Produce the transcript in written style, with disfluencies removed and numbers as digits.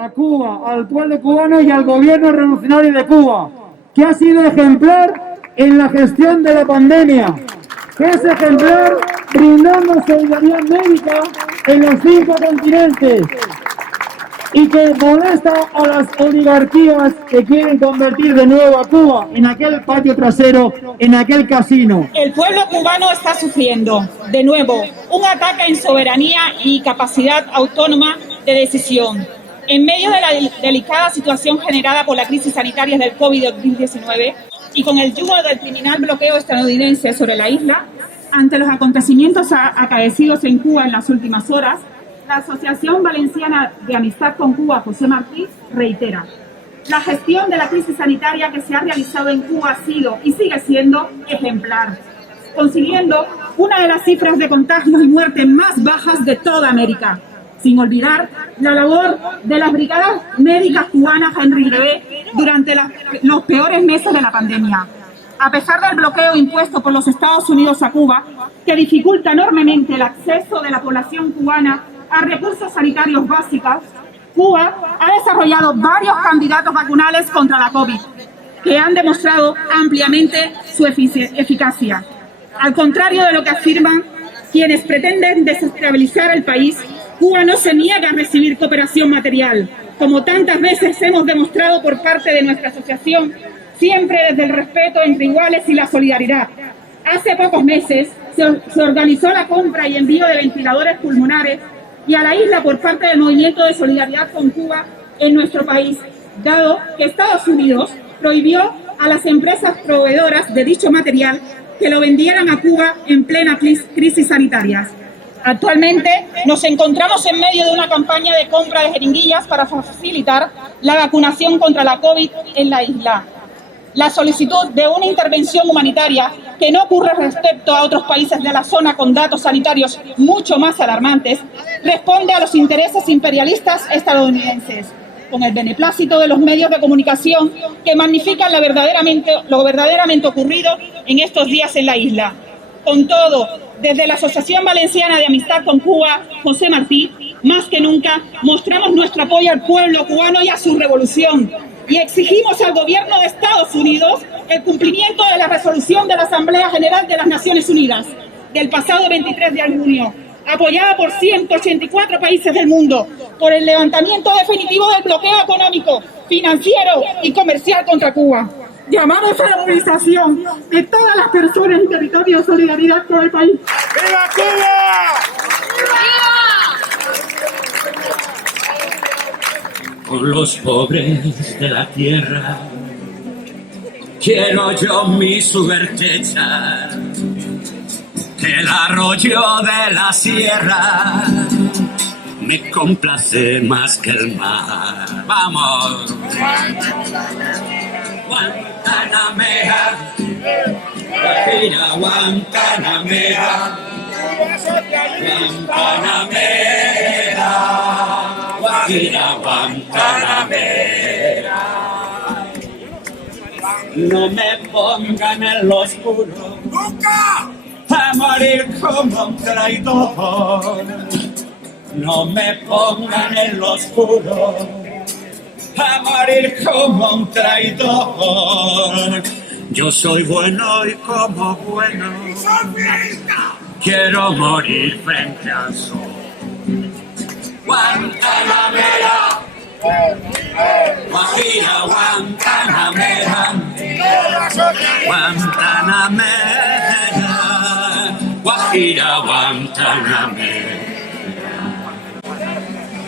a Cuba, al pueblo cubano y al gobierno revolucionario de Cuba, que ha sido ejemplar en la gestión de la pandemia, que es ejemplar brindando solidaridad médica en los 5 continentes y que molesta a las oligarquías que quieren convertir de nuevo a Cuba en aquel patio trasero, en aquel casino. El pueblo cubano está sufriendo, de nuevo, un ataque en soberanía y capacidad autónoma de decisión. En medio de la delicada situación generada por la crisis sanitaria del COVID-19 y con el yugo del criminal bloqueo estadounidense sobre la isla, ante los acontecimientos acaecidos en Cuba en las últimas horas, la Asociación Valenciana de Amistad con Cuba, José Martí, reitera: la gestión de la crisis sanitaria que se ha realizado en Cuba ha sido y sigue siendo ejemplar, consiguiendo una de las cifras de contagios y muertes más bajas de toda América, sin olvidar la labor de las brigadas médicas cubanas Henry Grevé durante los peores meses de la pandemia. A pesar del bloqueo impuesto por los Estados Unidos a Cuba, que dificulta enormemente el acceso de la población cubana a recursos sanitarios básicos, Cuba ha desarrollado varios candidatos vacunales contra la COVID, que han demostrado ampliamente su eficacia. Al contrario de lo que afirman quienes pretenden desestabilizar el país, Cuba no se niega a recibir cooperación material, como tantas veces hemos demostrado por parte de nuestra asociación, siempre desde el respeto entre iguales y la solidaridad. Hace pocos meses se organizó la compra y envío de ventiladores pulmonares y a la isla por parte del Movimiento de Solidaridad con Cuba en nuestro país, dado que Estados Unidos prohibió a las empresas proveedoras de dicho material que lo vendieran a Cuba en plena crisis sanitaria. Actualmente nos encontramos en medio de una campaña de compra de jeringuillas para facilitar la vacunación contra la COVID en la isla. La solicitud de una intervención humanitaria que no ocurre respecto a otros países de la zona con datos sanitarios mucho más alarmantes, responde a los intereses imperialistas estadounidenses, con el beneplácito de los medios de comunicación que magnifican lo verdaderamente ocurrido en estos días en la isla. Con todo, desde la Asociación Valenciana de Amistad con Cuba, José Martí, más que nunca mostramos nuestro apoyo al pueblo cubano y a su revolución, y exigimos al gobierno de Estados Unidos el cumplimiento de la resolución de la Asamblea General de las Naciones Unidas del pasado 23 de junio, apoyada por 184 países del mundo, por el levantamiento definitivo del bloqueo económico, financiero y comercial contra Cuba. Llamamos a la movilización de todas las personas y territorios de solidaridad con el país. ¡Viva Cuba! Por los pobres de la tierra quiero yo mi suerte echar, que el arroyo de la sierra me complace más que el mar. ¡Vamos! Guantanamera, Guajira, Guantanamera, Guantanamera, Guajira, Guantanamera. No me pongan en lo oscuro, ¡Nunca! a morir como un traidor. No me pongan en lo oscuro, a morir como un traidor. Yo soy bueno y como bueno quiero morir frente al sol. Guantanamera, Guajira, Guantanamera, Guantanamera, Guajira, Guantanamera.